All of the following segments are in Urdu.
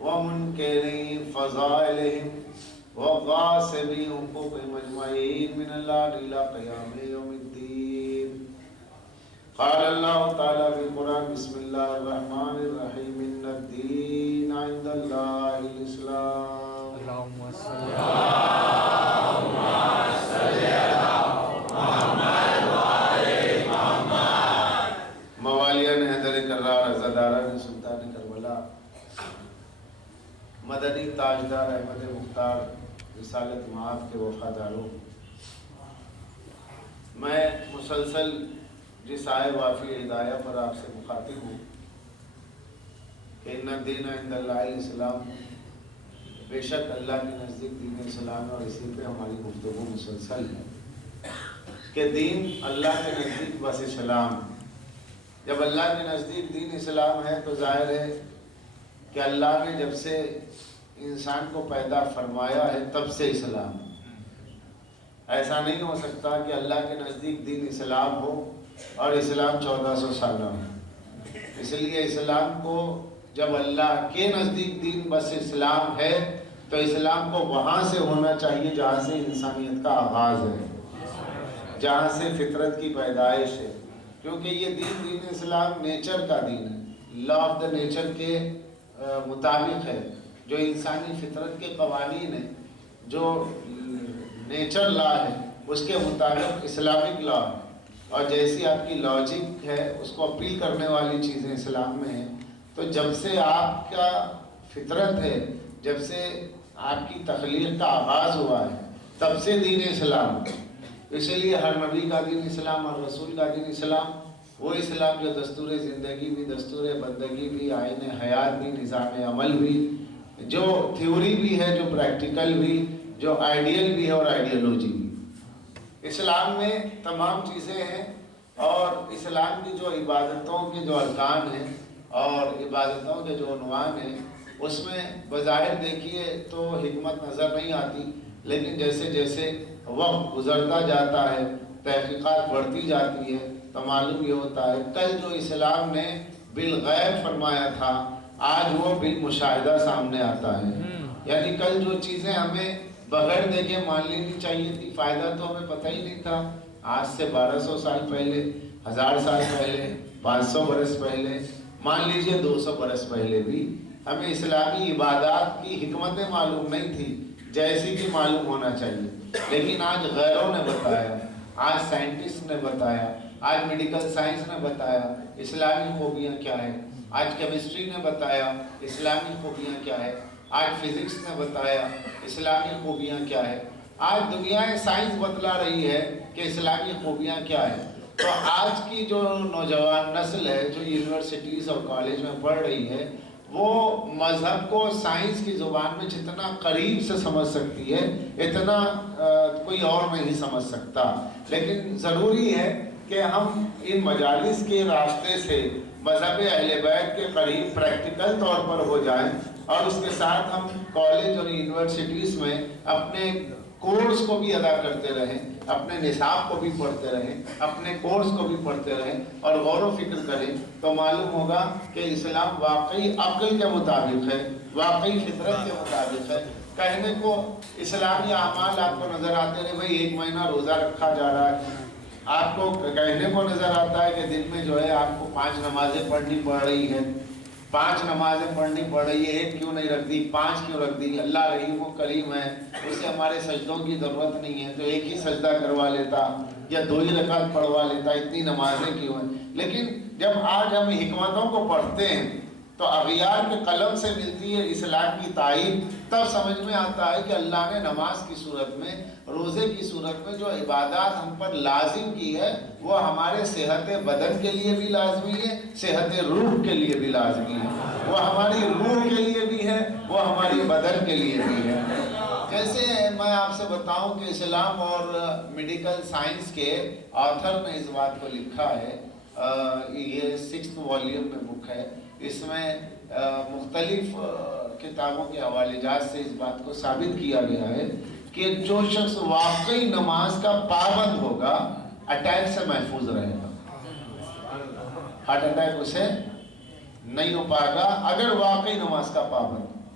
ومنكري فضائلهم وغاصبي حقوقهم أجمعين من الله إلى قيام يوم الدين. قال الله تعالى في القرآن بسم الله الرحمن الرحيم إن الدين عند الله الإسلام. اللهم صل على محمد وآل محمد. موالیان حیدر کرار عزاداران سلطان کربلا، مدنی تاجدار احمد مختار رسالت معاف کے وفاداروں، میں مسلسل جس آئے وافی ہدایہ پر آپ سے مخاطب ہوں کہ ان الدین عند اللہ الاسلام، بے شک اللہ کے نزدیک دین اسلام ہے، اور اسی پہ ہماری گفتگو مسلسل ہے کہ دین اللہ کے نزدیک بس اسلام. جب اللہ کے نزدیک دین اسلام ہے تو ظاہر ہے کہ اللہ نے جب سے انسان کو پیدا فرمایا ہے تب سے اسلام. ایسا نہیں ہو سکتا کہ اللہ کے نزدیک دین اسلام ہو اور اسلام 1400 سالہ ہو. اس لیے اسلام کو جب اللہ کے نزدیک دین بس اسلام ہے تو اسلام کو وہاں سے ہونا چاہیے جہاں سے انسانیت کا آغاز ہے، جہاں سے فطرت کی پیدائش ہے. کیونکہ یہ دین اسلام نیچر کا دین ہے، لا آف دا نیچر کے مطابق ہے. جو انسانی فطرت کے قوانین ہیں، جو نیچر لا ہے اس کے مطابق اسلامک لا ہے، اور جیسی آپ کی لاجک ہے اس کو اپیل کرنے والی چیزیں اسلام میں ہیں. تو جب سے آپ کا فطرت ہے، جب سے آپ کی تخلیق کا آغاز ہوا ہے تب سے دین اسلام. اسی لیے ہر نبی کا دین اسلام، ہر رسول کا دین اسلام، وہ اسلام جو دستور زندگی بھی، دستور بندگی بھی، آئین حیات بھی، نظام عمل بھی، جو تھیوری بھی ہے، جو پریکٹیکل بھی، جو آئیڈیل بھی ہے اور آئیڈیالوجی بھی. اسلام میں تمام چیزیں ہیں، اور اسلام کی جو عبادتوں کے جو ارکان ہیں اور عبادتوں کے جو عنوان ہیں اس میں بظاہر دیکھیے تو حکمت نظر نہیں آتی، لیکن جیسے جیسے وقت گزرتا جاتا ہے، تحقیقات بڑھتی جاتی ہے تو معلوم یہ ہوتا ہے کل جو اسلام نے بالغیب فرمایا تھا آج وہ بالمشاہدہ سامنے آتا ہے. یعنی کل جو چیزیں ہمیں بغیر دیکھے مان لینی چاہیے تھی، فائدہ تو ہمیں پتہ ہی نہیں تھا، آج سے 1200 سال پہلے، 1000 سال پہلے، 500 برس پہلے، مان لیجئے 200 برس پہلے بھی ہمیں اسلامی عبادات کی حکمتیں معلوم نہیں تھی جیسی کہ معلوم ہونا چاہیے. لیکن آج غیروں نے بتایا، آج سائنٹسٹ نے بتایا، آج میڈیکل سائنس نے بتایا اسلامی خوبیاں کیا ہے، آج کیمسٹری نے بتایا اسلامی خوبیاں کیا ہے، آج فزکس نے بتایا اسلامی خوبیاں کیا ہے، آج دنیا سائنس بتلا رہی ہے کہ اسلامی خوبیاں کیا ہے. تو آج کی جو نوجوان نسل ہے جو یونیورسٹیز اور کالج میں پڑھ رہی ہے وہ مذہب کو سائنس کی زبان میں جتنا قریب سے سمجھ سکتی ہے اتنا کوئی اور نہیں سمجھ سکتا. لیکن ضروری ہے کہ ہم ان مجالس کے راستے سے مذہب اہل بیت کے قریب پریکٹیکل طور پر ہو جائیں، اور اس کے ساتھ ہم کالج اور یونیورسٹیز میں اپنے کورس کو بھی ادا کرتے رہیں، اپنے نصاب کو بھی پڑھتے رہیں، اپنے کورس کو بھی پڑھتے رہیں اور غور و فکر کریں تو معلوم ہوگا کہ اسلام واقعی عقل کے مطابق ہے، واقعی فطرت کے مطابق ہے. کہنے کو اسلامی اعمال آپ کو نظر آتے رہے، بھائی 1 مہینہ روزہ رکھا جا رہا ہے، آپ کو کہنے کو نظر آتا ہے کہ دن میں جو ہے آپ کو 5 نمازیں پڑھنی پڑ رہی ہیں، 5 نمازیں پڑھنی پڑ رہی ہے، 1 کیوں نہیں رکھ دی، 5 کیوں رکھ دی. اللہ رحیم و کریم ہے، اسے ہمارے سجدوں کی ضرورت نہیں ہے تو 1 ہی سجدہ کروا لیتا یا 2 ہی رکعت پڑھوا لیتا، اتنی نمازیں کیوں ہیں. لیکن جب آج ہم حکمتوں کو پڑھتے ہیں تو اغیار کے قلم سے ملتی ہے اسلام کی تائید، تب سمجھ میں آتا ہے کہ اللہ نے نماز کی صورت میں، روزے کی صورت میں جو عبادات ہم پر لازم کی ہے وہ ہمارے صحت بدن کے لیے بھی لازمی ہے، صحت روح کے لیے بھی لازمی ہے، وہ ہماری روح کے لیے بھی ہے، وہ ہماری بدن کے لیے بھی ہے. جیسے میں آپ سے بتاؤں کہ اسلام اور میڈیکل سائنس کے آتھر نے اس بات کو لکھا ہے، یہ 6th والیوم میں بک ہے، اس میں مختلف کتابوں کے حوالے جات سے اس بات کو ثابت کیا گیا ہے کہ جو شخص واقعی نماز کا پابند ہوگا اٹیک سے محفوظ رہے گا. ہارٹ اٹیک اسے نہیں ہو پائے گا اگر واقعی نماز کا پابند.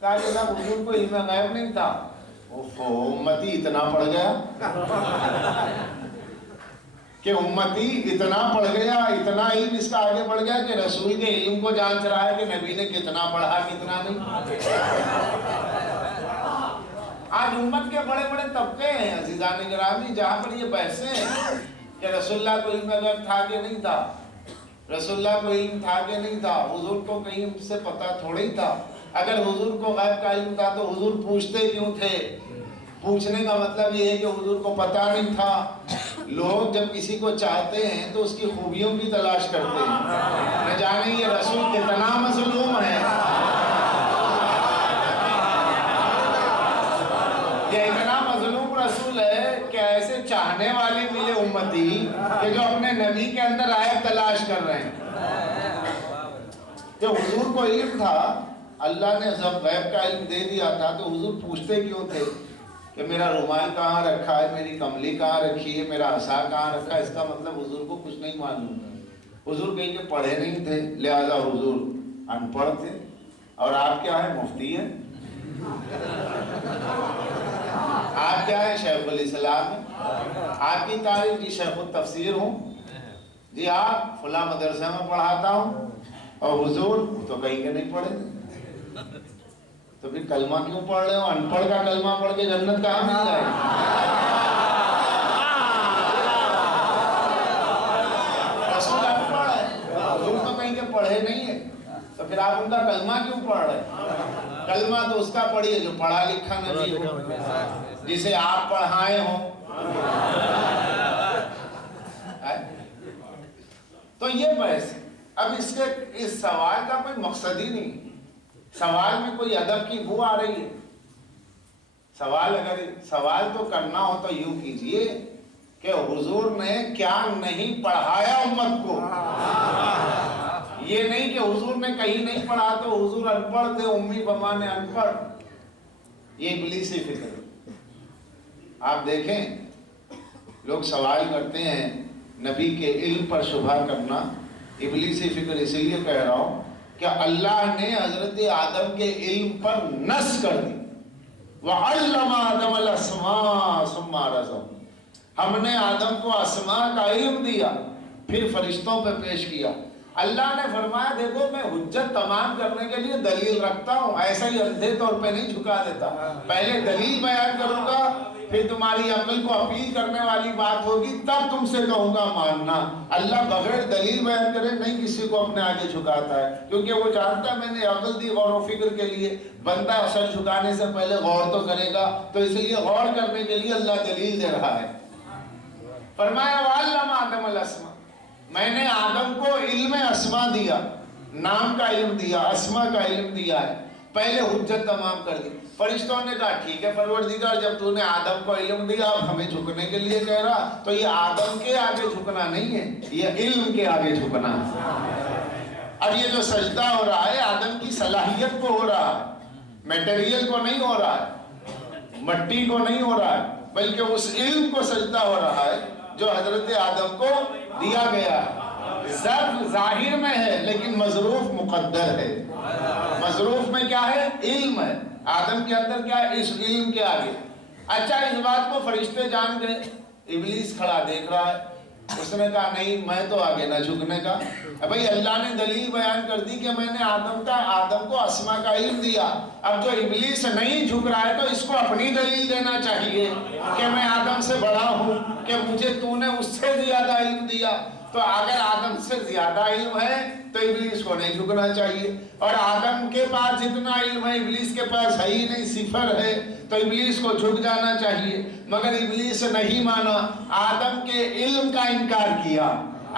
کہا کہ صاحب حضور کو علم غیب نہیں تھا. امتی اتنا پڑ گیا کہ امتی اتنا پڑھ گیا, اتنا علم اس کا آگے بڑھ گیا کہ رسول کے علم کو جانچ رہا ہے کہ نبی نے کتنا پڑھا کتنا نہیں. آج امت کے بڑے بڑے طبقے ہیں عزیزان گرامی جہاں پر یہ بحثیں ہیں کہ رسول اللہ کو علم غیب تھا کہ نہیں تھا, رسول اللہ کو علم تھا کہ نہیں تھا, حضور کو کہیں سے پتہ تھوڑی تھا. اگر حضور کو غیب کا علم تھا تو حضور پوچھتے کیوں تھے؟ پوچھنے کا مطلب یہ ہے کہ حضور کو پتہ نہیں تھا. لوگ جب کسی کو چاہتے ہیں تو اس کی خوبیوں کی تلاش کرتے ہیں, نہ جانے یہ رسول کتنا مظلوم ہے, یہ اتنا مظلوم رسول ہے کہ ایسے چاہنے والے ملے امتی کہ جو اپنے نبی کے اندر عیب تلاش کر رہے ہیں. کہ حضور کو علم تھا, اللہ نے جب غیب کا علم دے دیا تھا تو حضور پوچھتے کیوں تھے کہ میرا رومال کہاں رکھا ہے, میری کملی کہاں رکھی ہے, میرا عصا کہاں رکھا ہے؟ اس کا مطلب حضور کو کچھ نہیں معلوم تھا. حضور کہیں کہ پڑھے نہیں تھے, لہذا حضور ان پڑھ تھے. اور آپ کیا ہیں, مفتی ہیں. آپ کیا ہیں, شیخ الاسلام ہیں. آپ کی تعریف جی شیخ التفسیر ہوں, جی آپ فلاں مدرسے میں پڑھاتا ہوں. اور حضور تو کہیں کہ نہیں پڑھے تھے. تو پھر کلمہ کیوں پڑھ رہے ہو؟ ان پڑھ کا کلمہ پڑھ کے جنت کہاں مل جائے گی؟ رسول ان پڑھ ہے, حضور تو کہیں کہ پڑھے نہیں ہے, تو پھر آپ ان کا کلمہ کیوں پڑھ رہے ہیں؟ کلمہ تو اس کا پڑھیے جو پڑھا لکھا نبی ہو, جسے آپ پڑھائے ہوں. تو یہ بحث اب اس سوال کا کوئی مقصد ہی نہیں. سوال میں کوئی ادب کی بو آ رہی ہے. سوال تو کرنا ہو تو یوں کیجئے کہ حضور نے کیا نہیں پڑھایا امت کو. یہ نہیں کہ حضور نے کہیں نہیں پڑھا تو حضور ان پڑھ تھے, امی بمانے ان پڑھ. یہ ابلیسی فکر ہے. آپ دیکھیں لوگ سوال کرتے ہیں نبی کے علم پر شبہ کرنا. ابلیسی فکر اس لیے کہہ رہا ہوں کہ اللہ نے حضرت آدم کے علم پر نص کر دی. وَعَلَّمَ آدَمَ الْأَسْمَاءَ ثُمَّ عَرَضَهُمْ. ہم نے آدم کو اسماء کا علم دیا, پھر فرشتوں پہ پیش کیا. اللہ نے فرمایا دیکھو میں حجت تمام کرنے کے لیے دلیل رکھتا ہوں, ایسا ہی اندھے طور پہ نہیں جھکا دیتا. پہلے دلیل بیان کروں گا, پھر تمہاری عقل کو اپیل کرنے والی بات ہوگی, تب تم سے کہوں گا ماننا. اللہ بغیر دلیل بیان کرے نہیں کسی کو اپنے آگے جھکاتا ہے, کیونکہ وہ جانتا ہے میں نے عقل دی غور و فکر کے لیے. بندہ سر جھکانے سے پہلے غور تو کرے گا, تو اس لیے غور کرنے کے لیے اللہ دلیل دے رہا ہے. فرمایا وَعَلَّمَ آدَمَ الْأَسْمَاءَ, میں نے آدم کو علم اسماء دیا, نام کا علم دیا, اسماء کا علم دیا ہے. پہلے حجت تمام کر دی. فرشتوں نے کہا ٹھیک ہے پروردگار, جب تو نے آدم کو علم دیا اب ہمیں جھکنے کے لیے کہہ رہا, تو یہ آدم کے آگے جھکنا نہیں ہے, یہ علم کے آگے جھکنا ہے. اب یہ جو سجدہ ہو رہا ہے آدم کی صلاحیت کو ہو رہا ہے, میٹیریل کو نہیں ہو رہا ہے, مٹی کو نہیں ہو رہا ہے, بلکہ اس علم کو سجدہ ہو رہا ہے جو حضرت آدم کو دیا گیا ہے. ظرف ظاہر میں ہے لیکن مظروف مقدر ہے. مظروف میں کیا ہے؟ علم ہے. آدم کے اندر کیا ہے؟ اس علم کے آگے. اچھا اس بات کو فرشتے جان گئے, ابلیس کھڑا دیکھ رہا ہے. اس نے کہا نہیں میں تو آگے نہ جھکنے کا. بھئی اللہ نے دلیل بیان کر دی کہ میں نے آدم کو اسماء کا علم دیا. اب جو ابلیس نہیں جھک رہا ہے تو اس کو اپنی دلیل دینا چاہیے کہ میں آدم سے بڑا ہوں, کہ مجھے تو نے اس سے زیادہ علم دیا. تو اگر آدم سے زیادہ علم ہے تو ابلیس کو نہیں جھکنا چاہیے, اور آدم کے پاس جتنا علم ہے ابلیس کے پاس ہے ہی نہیں, صفر ہے, تو ابلیس کو جھک جانا چاہیے. مگر ابلیس نہیں مانا, آدم کے علم کا انکار کیا,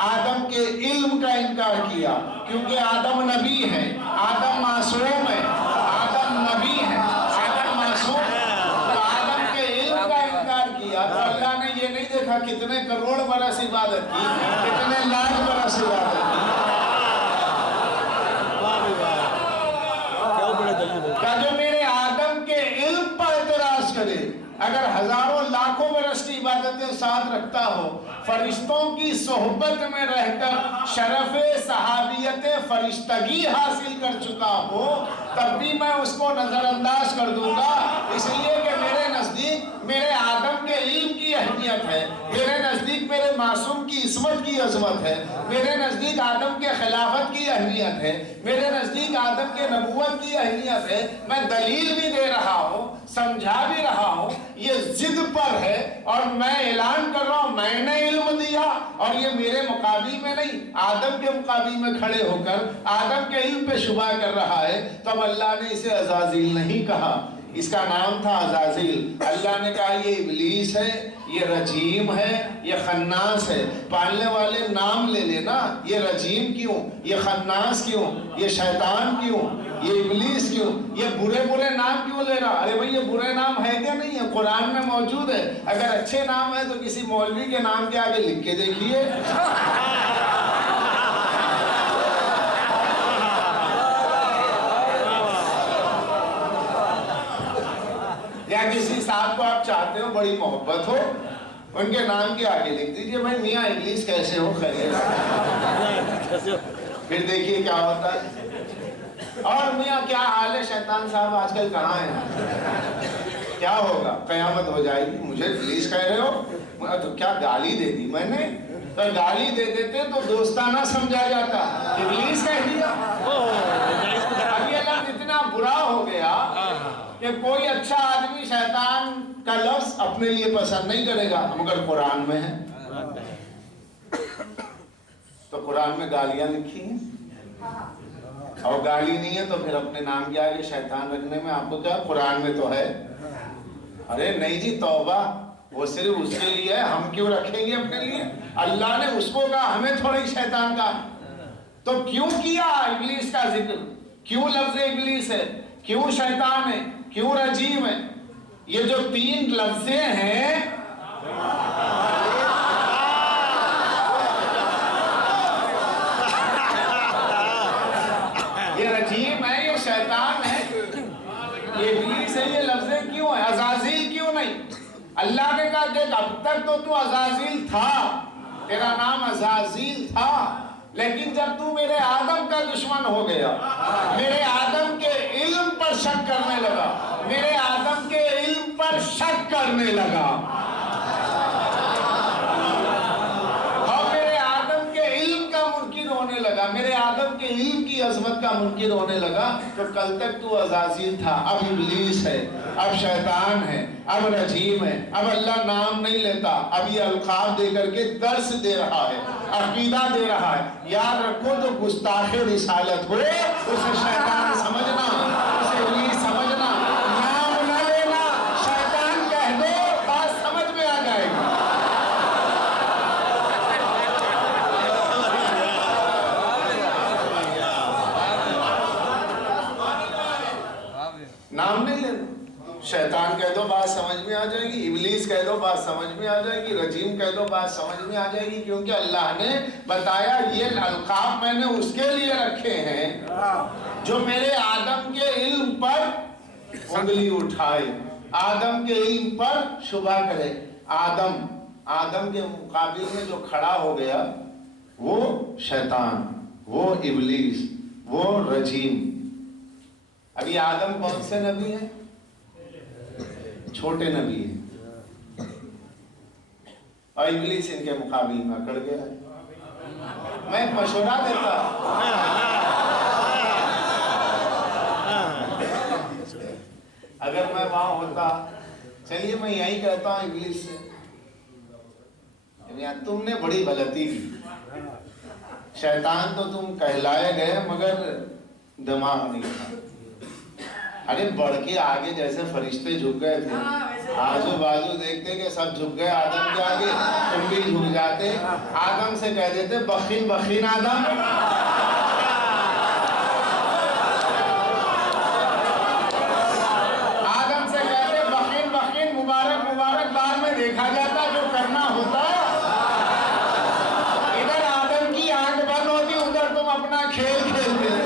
آدم کے علم کا انکار کیا, کیونکہ آدم نبی ہے, آدم معصوم ہے, آدم نبی ہے, آدم معصوم ہے. تو آدم کے علم کا انکار کیا تو اللہ نے یہ نہیں دیکھا کتنے کروڑ برس عبادت کی, کتنے لاکھ برس عبادت کی. کیا جو میرے آدم کے علم پر اعتراض کرے, اگر ہزاروں لاکھوں برس کی عبادتیں ساتھ رکھتا ہو, فرشتوں کی صحبت میں رہ کر شرف صحابیت فرشتگی حاصل کر چکا ہو, تب بھی میں اس کو نظر انداز کر دوں گا، اس لیے کہ میرے نزدیک میرے آدم کے علم کی اہمیت ہے، میرے نزدیک میرے معصوم کی عصمت کی عظمت ہے، میرے نزدیک آدم کے خلافت کی اہمیت ہے، میرے نزدیک آدم کے نبوت کی اہمیت ہے۔ میں دلیل بھی دے رہا ہوں، سمجھا بھی رہا ہوں، یہ ضد پر ہے اور میں اعلان کر رہا ہوں میں نے علم دیا، اور یہ میرے مقابل میں نہیں، آدم کے مقابل میں کھڑے ہو کر آدم کے علم پہ شبہ کر رہا ہے۔ تب اللہ نے اسے عزازیل نہیں کہا، اس کا نام تھا عزازیل۔ اللہ نے کہا یہ ابلیس ہے، یہ رجیم ہے، یہ خناس ہے۔ پالنے والے نام لے لینا، یہ رجیم کیوں، یہ خناس کیوں، یہ شیطان کیوں، یہ ابلیس کیوں، یہ برے برے نام کیوں لے رہا؟ ارے بھائی یہ برے نام ہے کیا نہیں ہے؟ قرآن میں موجود ہے۔ اگر اچھے نام ہے تو کسی مولوی کے نام کے آگے لکھ کے دیکھیے۔ یا کسی صاحب کو آپ چاہتے ہو، بڑی محبت ہو، ان کے نام کے آگے لکھ دیجئے بھائی میاں ابلیس کیسے ہو، خیریت؟ پھر دیکھیے کیا ہوتا ہے۔ اور میاں کیا حال ہے شیطان صاحب، آج کل کہاں ہیں؟ کیا ہوگا؟ قیامت ہو جائے گی، مجھے ابلیس کہہ رہے ہو؟ تو کیا گالی دے دی میں نے؟ تو گالی دے دیتے تو دوستانہ سمجھا جاتا، ابلیس کہہ دیا۔ اب یہ لفظ اتنا برا ہو گیا کہ کوئی اچھا آدمی شیطان کا لفظ اپنے لیے پسند نہیں کرے گا، مگر قرآن میں ہے۔ تو قرآن میں گالیاں لکھی ہیں، اور گالی نہیں ہے تو پھر اپنے نام کے آگے شیطان رکھنے میں آپ کو کیا؟ قرآن میں تو ہے۔ ارے نہیں جی توبہ، وہ صرف اس کے لیے ہے، ہم کیوں رکھیں گے اپنے لیے؟ اللہ نے اس کو کہا، ہمیں تھوڑی شیطان کا۔ تو کیوں کیا ابلیس کا ذکر؟ کیوں لفظ ابلیس ہے؟ کیوں شیطان ہے؟ کیوں رجیم ہے؟ یہ جو تین لفظیں ہیں یہ رجیم ہے، یہ شیطان ہے، یہ ابلیس ہے، یہ لفظیں کیوں ہیں؟ عزازیل کیوں نہیں؟ اللہ نے کہا دیکھ اب تک تو عزازیل تھا، تیرا نام عزازیل تھا، لیکن جب تو میرے آدم کا دشمن ہو گیا، میرے آدم کے علم پر شک کرنے لگا، میرے آدم کے علم پر شک کرنے لگا، اور میرے آدم کے علم کا منکر ہونے لگا، میرے آدم کے علم کی عظمت کا منکر ہونے لگا، تو کل تک تو عزازیل تھا، اب ابلیس ہے، اب شیطان ہے، اب رجیم ہے، اب اللہ نام نہیں لیتا، اب یہ القاب دے کر کے درس دے رہا ہے، عقیدہ دے رہا ہے۔ یاد رکھو جو گستاخ رسالت ہوئے اسے شیطان سمجھنا، اسے ابلیس سمجھنا، نام نہ لینا، شیطان کہہ دو بات سمجھ میں آ جائے گی۔ نام نہیں لینا، شیطان کہہ دو بات سمجھ میں آ جائے گی، ابلیس کہہ دو بات سمجھ میں آ جائے گی، رجیم کہہ دو بات سمجھ میں آ جائے گی، کیونکہ اللہ نے بتایا یہ القاب میں نے اس کے لیے رکھے ہیں جو میرے آدم کے علم پر انگلی اٹھائے، آدم کے علم پر شبہ کرے۔ آدم کے مقابل میں جو کھڑا ہو گیا وہ شیطان، وہ ابلیس، وہ رجیم۔ ابھی آدم کون سے نبی ہیں؟ چھوٹے نبی ہیں، اور ابلیس ان کے مقابل میں اکڑ گیا ہے۔ میں ایک مشورہ دیتا، اگر میں وہاں ہوتا، چلیے میں یہی کہتا ہوں ابلیس سے، تم نے بڑی غلطی کی، شیطان تو تم کہلائے گئے مگر دماغ نہیں تھا۔ ارے بڑھ کے آگے جیسے فرشتے جھک گئے تھے، آجو بازو دیکھتے کہ سب جھک گئے آدم کے آگے، تم بھی جھک جاتے، آدم سے کہہ دیتے بخین بخین آدم۔ آدم سے کہتے بخین بخین، مبارک مبارک، بعد میں دیکھا جاتا جو کرنا ہوتا۔ ادھر آدم کی آنکھ بند ہوتی، ادھر تم اپنا کھیل کھیلتے۔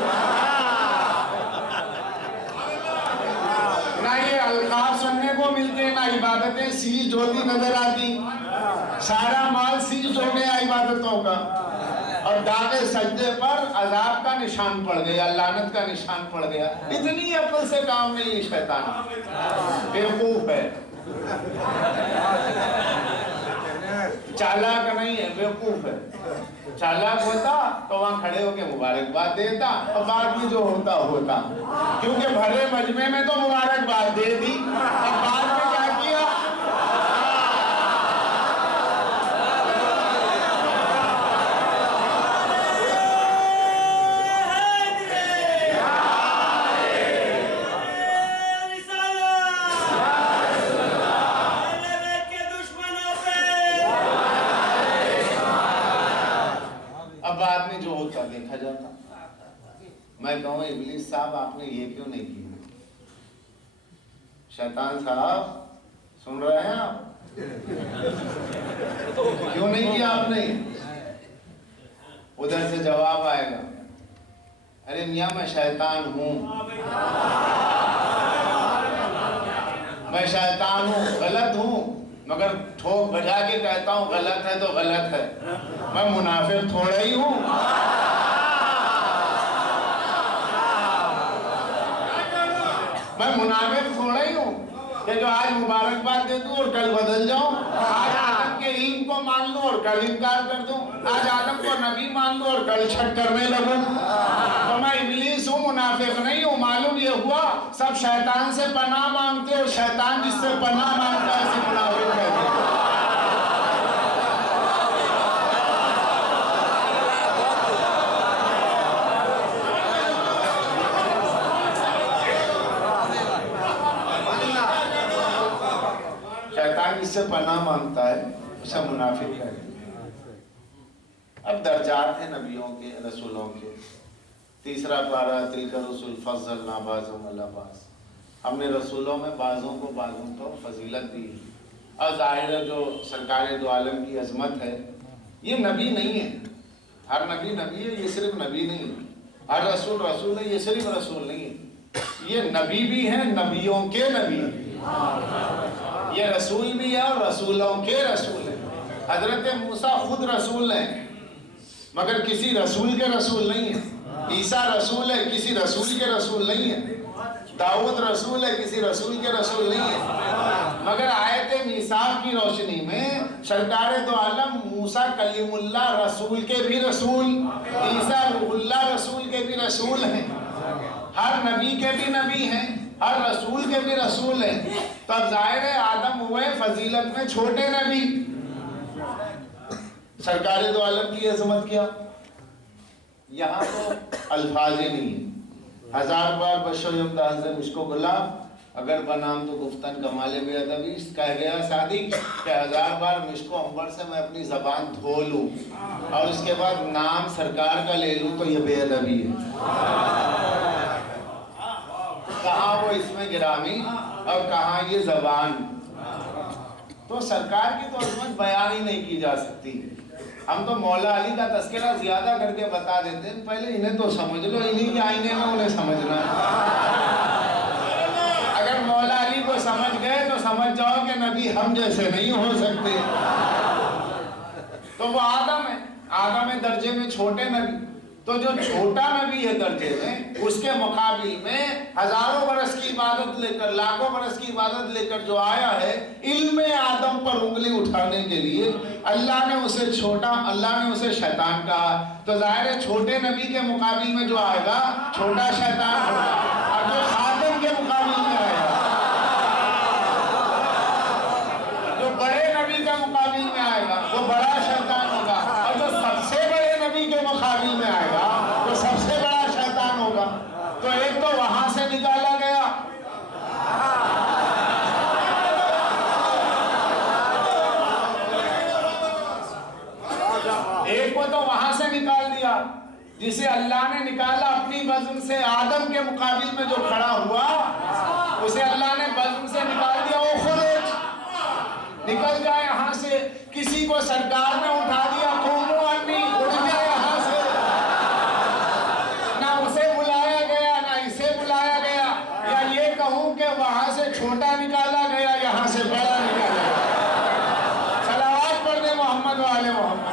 نہ یہ القاب سننے کو ملتے، نہ عبادتیں سیزڈ ہوتی نظر آتی، سارا مال سیزڈ ہو گیا عبادتوں کا، اور داغ سجدے پر عذاب کا نشان پڑ گیا، لعنت کا نشان پڑ گیا۔ اتنی عقل سے کام نہیں لی شیطان، بیوقوف ہے، چالاک نہیں ہے، بیوقوف ہے۔ چالاک ہوتا تو وہاں کھڑے ہو کے مبارکباد دیتا، اور بعد میں جو ہوتا ہوتا، کیونکہ بھرے مجمع میں تو مبارکباد دے دی، اور بعد میں کیا کیا؟ بعد میں جو ہوتا دیکھا جاتا۔ میں کہوں ابلیس صاحب آپ نے یہ کیوں نہیں کیا؟ شیطان صاحب سن رہے ہیں آپ؟ کیوں نہیں کیا آپ نے؟ ادھر سے جواب آئے گا، ارے میاں میں شیطان ہوں، میں شیطان ہوں، غلط ہوں، مگر ٹھوک بجا کے کہتا ہوں غلط ہے تو غلط ہے، میں منافق تھوڑا ہی ہوں۔ میں منافق تھوڑا ہی ہوں کہ جو آج مبارکباد دے دوں اور کل بدل جاؤں، آج آدم کے علم کو مان لوں اور کل انکار کر دوں، آج آدم کو نبی مان لوں اور کل شک کرنے لگوں۔ تو میں ابلیس ہوں، منافق نہیں ہوں۔ معلوم یہ ہوا سب شیطان سے پناہ مانگتے، اور شیطان جس سے پناہ مانگتا ہے اسے منافق کہتے ہیں۔ شیطان جس سے پناہ مانگتا ہے اسے منافق ہے۔ اب درجات ہیں نبیوں کے، رسولوں کے۔ تیسرا پارہ تلک رسول فضلنا بعضهم علی بعض، ہم نے رسولوں میں بعضوں کو بعضوں کو فضیلت دی ہے۔ اور ظاہر ہے جو سرکار دو عالم کی عظمت ہے، یہ نبی نہیں ہے، ہر نبی نبی ہے، یہ صرف نبی نہیں ہے، ہر رسول رسول ہے، یہ صرف رسول نہیں ہے، یہ نبی بھی ہیں، نبیوں کے نبی ہیں، یہ رسول بھی ہے اور رسولوں کے رسول ہیں۔ حضرت موسیٰ خود رسول ہیں مگر کسی رسول کے رسول نہیں ہیں، عیسیٰ رسول ہے کسی رسول کے رسول نہیں ہے، داؤد رسول ہے کسی رسول کے رسول نہیں ہے، مگر آیت میثاق کی روشنی میں سرکار دو عالم موسیٰ کلیم اللہ رسول کے بھی رسول، عیسیٰ روح اللہ رسول کے بھی رسول ہیں، ہر نبی کے بھی نبی ہیں، ہر رسول کے بھی رسول ہیں۔ تو اب ظاہر ہے آدم ہوئے فضیلت میں چھوٹے نبی، سرکار دو عالم کی عظمت کیا؟ یہاں تو الفاظ ہی نہیں ہیں۔ ہزار بار بشو یم دہزے مشکو گلاب، اگر بنام تو گفتن کمال بے ادبی، کہہ گیا صادق کہ ہزار بار مشکو عنبر سے میں اپنی زبان دھو لوں اور اس کے بعد نام سرکار کا لے لوں تو یہ بے ادبی ہے۔ کہاں وہ اس میں گرامی اور کہاں یہ زبان؟ تو سرکار کی تو عظمت بیان ہی نہیں کی جا سکتی۔ ہم تو مولا علی کا تذکرہ زیادہ کر کے بتا دیتے ہیں، پہلے انہیں تو سمجھ لو، انہیں کے آئینے میں انہیں سمجھنا ہے۔ اگر مولا علی کو سمجھ گئے تو سمجھ جاؤ کہ نبی ہم جیسے نہیں ہو سکتے۔ تو وہ آدم ہے، آدم ہے درجے میں چھوٹے نبی، تو جو چھوٹا نبی ہے درجے میں، اس کے مقابل میں ہزاروں برس کی عبادت لے کر، لاکھوں برس کی عبادت لے کر جو آیا ہے علم آدم پر انگلی اٹھانے کے لیے، اللہ نے اسے چھوٹا، اللہ نے اسے شیطان کہا۔ تو ظاہر ہے چھوٹے نبی کے مقابل میں جو آئے گا چھوٹا شیطان ہوگا، اور جو خاتم کے مقابل میں آئے گا، جو بڑے نبی کے مقابل میں آئے گا وہ بڑا شیطان ہوگا، اور جو سب سے بڑے نبی کے مقابل میں آئے گا وہ سب سے بڑا شیطان ہوگا۔ تو ایک تو وہاں سے نکالا گیا، ایک کو تو وہاں سے نکال دیا جسے اللہ نے نکالا اپنی بزم سے، آدم کے مقابل میں جو کھڑا ہوا اسے اللہ نے بزم سے نکال دیا، وہ خروج نکل جائے یہاں سے۔ کسی کو سرکار نے اٹھا دیا، قوموا انی، اڑ جائے یہاں سے، نہ اسے بلایا گیا نہ اسے بلایا گیا، یا یہ کہوں کہ وہاں سے چھوٹا نکالا گیا یہاں سے بڑا نکالا گیا۔ صلوات پڑھ دے محمد و آل محمد۔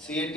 CAT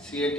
CAT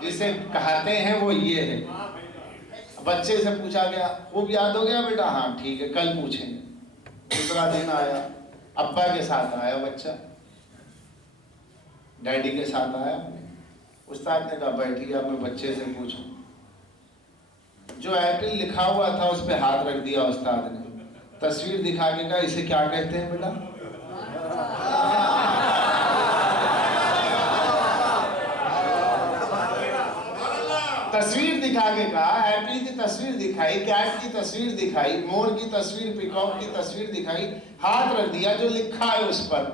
جسے کہتے ہیں وہ یہ ہے. بچے سے پوچھا گیا خوب یاد ہو گیا بیٹا؟ ہاں ٹھیک ہے کل پوچھیں گے. دوسرا دن آیا, ابا کے ساتھ آیا بچہ, ڈیڈی کے ساتھ آیا. استاد نے کہا بیٹھیے اب میں بچے سے پوچھوں. جو ایپل لکھا ہوا تھا اس پہ ہاتھ رکھ دیا استاد نے, تصویر دکھا کے کہا اسے کیا کہتے ہیں بیٹا؟ تصویر دکھا کے کہا, ایپل کی تصویر دکھائی, کیٹ کی تصویر دکھائی, مور کی تصویر, پیکاک کی تصویر دکھائی, ہاتھ رکھ دیا جو لکھا ہے اس پر.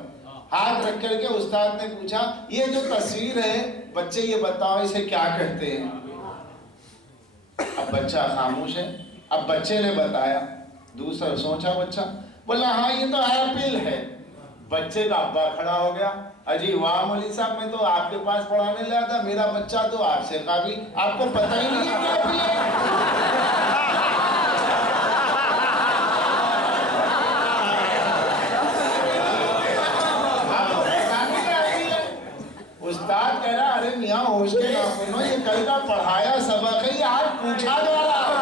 ہاتھ رکھ کر کے استاد نے پوچھا یہ جو تصویر ہے بچے یہ بتاؤ اسے کیا کہتے ہیں؟ اب بچہ خاموش ہے. اب بچے نے بتایا, دوسرا سوچا بچہ, بولا ہاں یہ تو ایپل ہے. بچے کا ابا کھڑا ہو گیا, اجی واہ مولوی صاحب میں تو آپ کے پاس پڑھانے لیا تھا, میرا بچہ تو آپ سے قابل, آپ کو پتہ ہی نہیں ہے کہ ایپل ہے. استاد کہہ رہا ارے میاں ہوش کے ناخنوں, یہ کل کا پڑھایا سبق ہے, یہ آج پوچھا جا رہا ہے.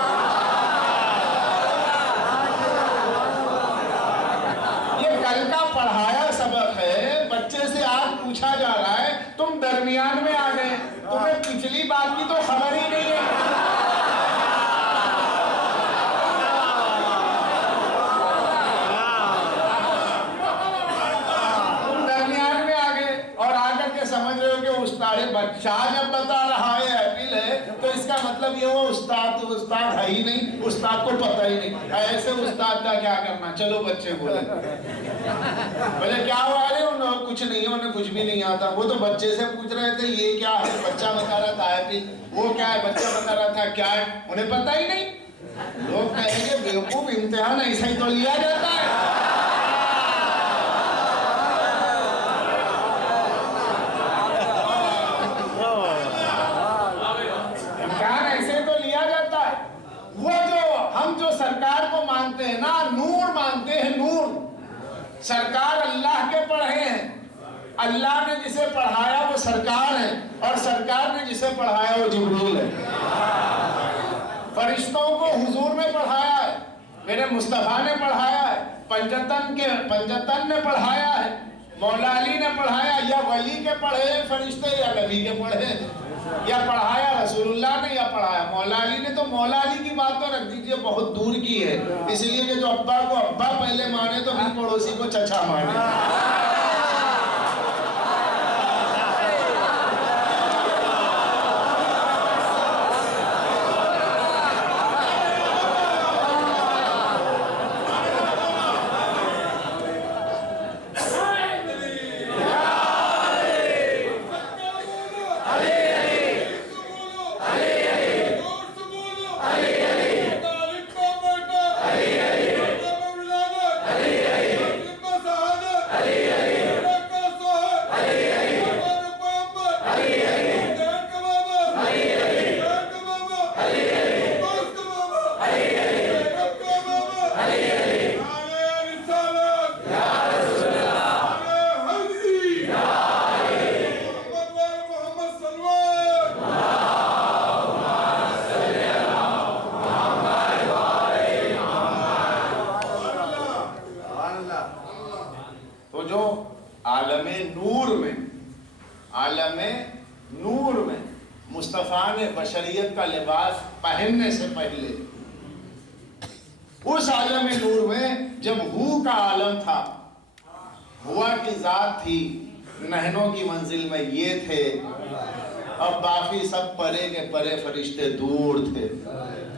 یہ کل کا پڑھایا سبق ہے, بچے سے آج پوچھا جا رہا ہے. تم درمیان میں آ گئے, تمہیں پچھلی بات کی تو خبر ہی نہیں ہے. تم درمیان میں آ گئے اور آ کر کے سمجھ رہے ہو کہ استاد بچہ جب بتا رہا ہے ایپل ہے تو اس کا مطلب یہ ہو استاد ہے ہی نہیں, استاد کو پتہ ہی نہیں. ایسے استاد کا کیا کرنا؟ چلو بچے بولے بولے کیا ہوا ہے؟ انہوں کچھ نہیں, انہیں کچھ بھی نہیں آتا. وہ تو بچے سے پوچھ رہے تھے یہ کیا ہے, بچہ بتا رہا تھا ایپل. وہ کیا ہے, بچہ بتا رہا تھا کیا ہے, انہیں پتہ ہی نہیں. لوگ کہیں گے بیوقوف, امتحان ایسا ہی تو لیا جاتا ہے. ہم جو سرکار کو مانتے ہیں نا, نور مانتے ہیں, نور. سرکار اللہ کے پڑھے ہیں, اللہ نے جسے پڑھایا وہ سرکار ہے, اور سرکار نے جسے پڑھایا وہ جبریل ہے. فرشتوں کو حضور نے پڑھایا ہے, میرے مصطفیٰ نے پڑھایا ہے, پنجتن نے پڑھایا ہے, مولا علی نے پڑھایا. یا ولی کے پڑھے فرشتے یا نبی کے پڑھے, یا پڑھایا رسول اللہ نے یا پڑھایا مولا علی نے. تو مولا علی کی بات تو رکھ دیجئے, بہت دور کی ہے, اس لیے کہ جو ابا کو ابا پہلے مانے تو پھر پڑوسی کو چچا مانے. مصطفیٰ نے بشریت کا لباس پہننے سے پہلے اس عالم نور میں جب ہو کا عالم تھا, ہوا کی ذات تھی, نہنوں کی منزل میں یہ تھے, اب باقی سب پرے کے پرے فرشتے دور تھے,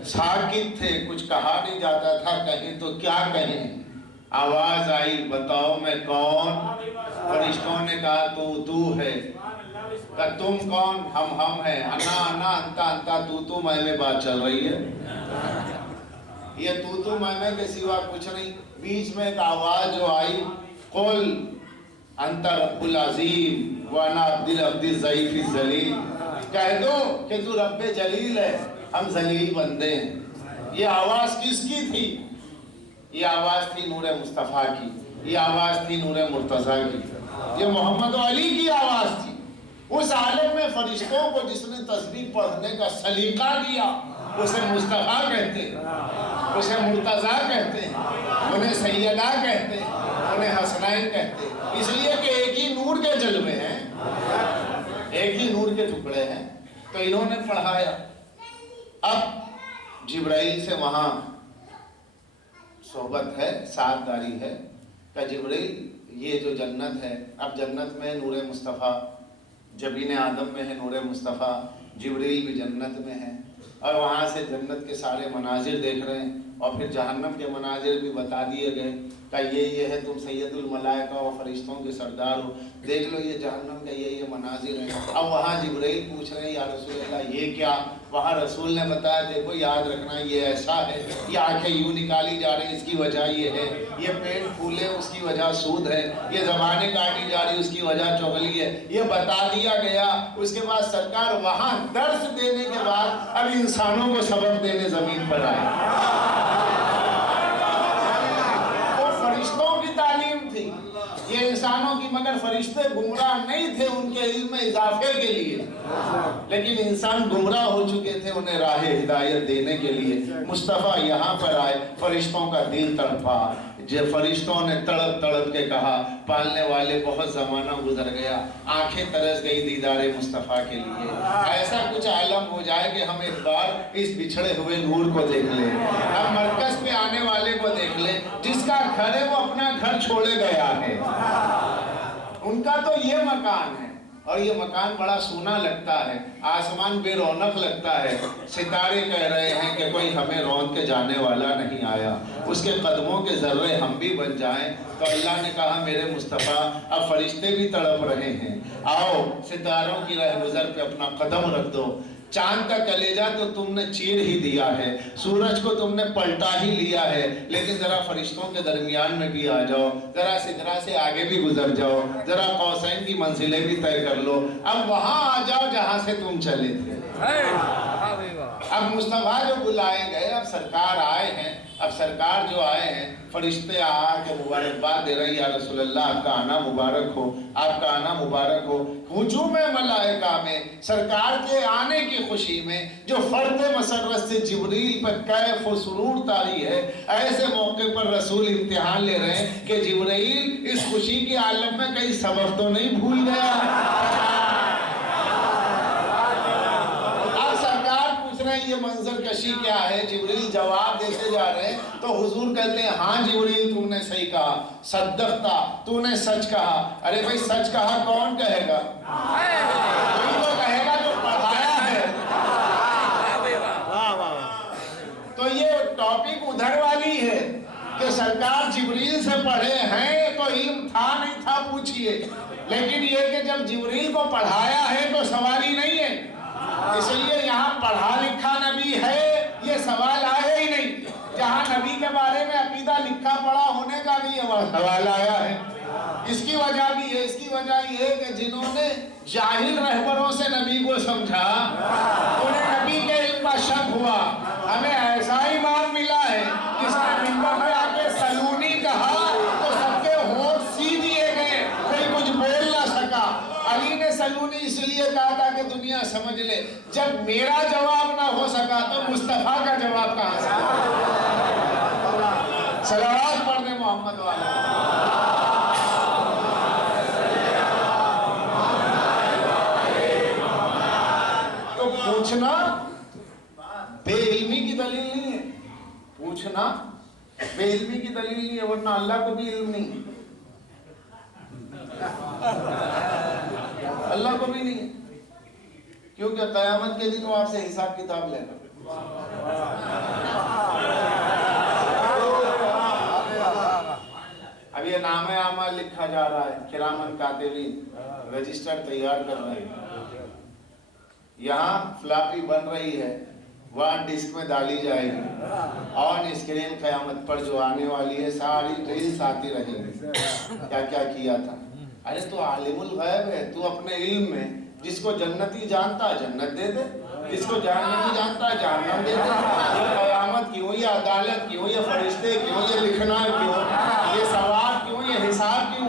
ساکت تھے, کچھ کہا نہیں جاتا تھا, کہیں تو کیا کہیں. آواز آئی بتاؤ میں کون؟ فرشتوں نے کہا تو ہے. کہ تم کون؟ ہم ہیں. انا انا انتا انتا تو میں بات چل رہی ہے. یہ تو میں کے سوا کچھ نہیں. بیچ میں ایک آواز جو آئی, قل انت رب العظیم وانا عبد الضعیف الذلیل. کہہ دو کہ تو رب جلیل ہے, ہم ذلیل بندے ہیں. یہ آواز کس کی تھی؟ یہ آواز تھی نور مصطفیٰ کی, یہ آواز تھی نور مرتضیٰ کی, یہ محمد علی کی آواز تھی. اس عالم میں فرشتوں کو جس نے تسبیح پڑھنے کا سلیقہ دیا اسے مصطفیٰ کہتے ہیں، اسے مرتضیٰ کہتے ہیں، انہیں سیدہ کہتے ہیں، انہیں حسنین کہتے ہیں، اس لیے کہ ایک ہی نور کے جلوے ہیں، ایک ہی نور کے ٹکڑے ہیں، تو انہوں نے پڑھایا۔ اب جبرائیل سے وہاں صحبت ہے، ساتھ داری ہے کہ جبرائیل یہ جو جنت ہے، اب جنت میں نور مصطفیٰ، جبین آدم میں ہے نور مصطفیٰ، جبرائیل بھی جنت میں ہے، اور وہاں سے جنت کے سارے مناظر دیکھ رہے ہیں، اور پھر جہنم کے مناظر بھی بتا دیے گئے کہ یہ ہے، تم سید الملائکہ و فرشتوں کے سردار ہو، دیکھ لو یہ جہنم کا یہ مناظر ہیں۔ اب وہاں جبرائیل پوچھ رہے ہیں یا رسول اللہ یہ کیا؟ وہاں رسول نے بتایا دیکھو یاد رکھنا یہ ایسا ہے، یہ آنکھیں یوں نکالی جا رہی اس کی وجہ یہ ہے، یہ پیٹ پھولے اس کی وجہ سود ہے، یہ زبانیں کاٹی جا رہی اس کی وجہ چغلی ہے، یہ بتا دیا گیا۔ اس کے بعد سرکار وہاں درس دینے کے بعد اب انسانوں کو سبق دینے زمین پر آئے۔ وہ فرشتوں کی تعلیم تھی، یہ انسانوں کی، مگر فرشتے گمراہ نہیں تھے ان کے علم میں اضافے کے لیے، لیکن انسان گمراہ ہو چکے تھے انہیں راہ ہدایت دینے کے لیے۔ مصطفیٰ یہاں پر آئے، فرشتوں کا دل تڑپا، جو فرشتوں نے تڑپ تڑپ کے کہا پالنے والے بہت زمانہ گزر گیا، آنکھیں ترس گئی دیدار مصطفیٰ کے لیے، ایسا کچھ عالم ہو جائے کہ ہم ایک بار اس بچھڑے ہوئے نور کو دیکھ لیں، ہم مرکز پہ آنے والے کو دیکھ لیں، جس کا گھر ہے وہ اپنا گھر چھوڑے گیا ہے، ان کا تو یہ مکان ہے، اور یہ مکان بڑا سونا لگتا ہے، آسمان بے رونق لگتا ہے، ستارے کہہ رہے ہیں کہ کوئی ہمیں رون کے جانے والا نہیں آیا، اس کے قدموں کے ذرے ہم بھی بن جائیں۔ تو اللہ نے کہا میرے مصطفیٰ اب فرشتے بھی تڑپ رہے ہیں، آؤ ستاروں کی رہگزر پہ اپنا قدم رکھ دو، چاند کا کلیجہ تو تم نے چیر ہی دیا ہے، سورج کو تم نے پلٹا ہی لیا ہے، لیکن ذرا فرشتوں کے درمیان میں بھی آ جاؤ، ذرا سدرہ سے آگے بھی گزر جاؤ، ذرا قوسین کی منزلیں بھی طے کر لو، اب وہاں آ جاؤ جہاں سے تم چلے تھے۔ اب مصطفیٰ جو بلائے گئے، اب سرکار آئے ہیں، اب سرکار جو آئے ہیں، فرشتے آ کے مبارکباد دے رہے ہیں، یا رسول اللہ آپ کا آنا مبارک ہو، آپ کا آنا مبارک ہو۔ ہجوم ملائکہ میں سرکار کے آنے کی خوشی میں جو فرد مسرت سے جبریل پر کیف و سرور طاری ہے، ایسے موقع پر رسول امتحان لے رہے ہیں کہ جبریل اس خوشی کے عالم میں کئی سبق تو نہیں بھول گیا۔ یہ منظر کشی کیا ہے؟ جبریل جواب دیتے جا رہے ہیں تو حضور کہتے ہیں ہاں جبریل تو نے صحیح کہا، صدقتا، تو نے سچ کہا۔ ارے بھائی سچ کہا کون کہے گا؟ کوئی تو کہے گا جو پڑھایا ہے۔ تو یہ ٹاپک ادھر والی ہے کہ سرکار جبریل سے پڑھے ہیں تو علم تھا نہیں تھا پوچھئے، لیکن یہ کہ جب جبریل کو پڑھایا ہے تو سوال ہی نہیں ہے، اس لیے یہاں پڑھا لکھا نبی ہے یہ سوال آیا ہی نہیں، جہاں نبی کے بارے میں عقیدہ لکھا پڑھا ہونے کا بھی سوال آیا ہے۔ اس کی وجہ بھی ہے، اس کی وجہ یہ کہ جنہوں نے جاہل رہبروں سے نبی کو سمجھا انہیں نبی کے علم کا شک ہوا۔ ہمیں ایسا امام ملا ہے جس نے منبر پہ آ کے سلونی کہا تو سب کے ہونٹ سی دیے گئے، کوئی کچھ بول نہ سکا۔ علی نے سلونی اس لیے کہا تھا کہ دنیا سمجھ لے جب میرا جواب نہ ہو سکا تو مصطفیٰ کا جواب کہاں سے؟ صلوات پڑھنے محمد والا۔ تو پوچھنا بے علمی کی دلیل نہیں ہے، پوچھنا بے علمی کی دلیل نہیں ہے، ورنہ اللہ کو بھی علم نہیں، اللہ کو بھی نہیں ہے، کیونکہ قیامت کے دن وہ آپ سے حساب کتاب لے گا۔ اب یہ نام اعمال لکھا جا رہا ہے، کرامن کاتبین رجسٹر تیار کر رہے ہیں، یہاں فلاپی بن رہی ہے، وہاں ڈسک میں ڈالی جائے گی، آن اسکرین قیامت پر جو آنے والی ہے ساری ڈیٹیلز آتی رہیں گی، کیا کیا کیا تھا۔ ارے تو عالم الغیب ہے، تو اپنے علم میں جس کو جنتی جانتا ہے جنت دے دے، جس کو جہنمی جانتا ہے جہنم دے دے۔ یہ قیامت کیوں، یہ عدالت کیوں، یہ فرشتے کیوں، یہ لکھنا کیوں، یہ ثواب کیوں، یہ حساب کیوں؟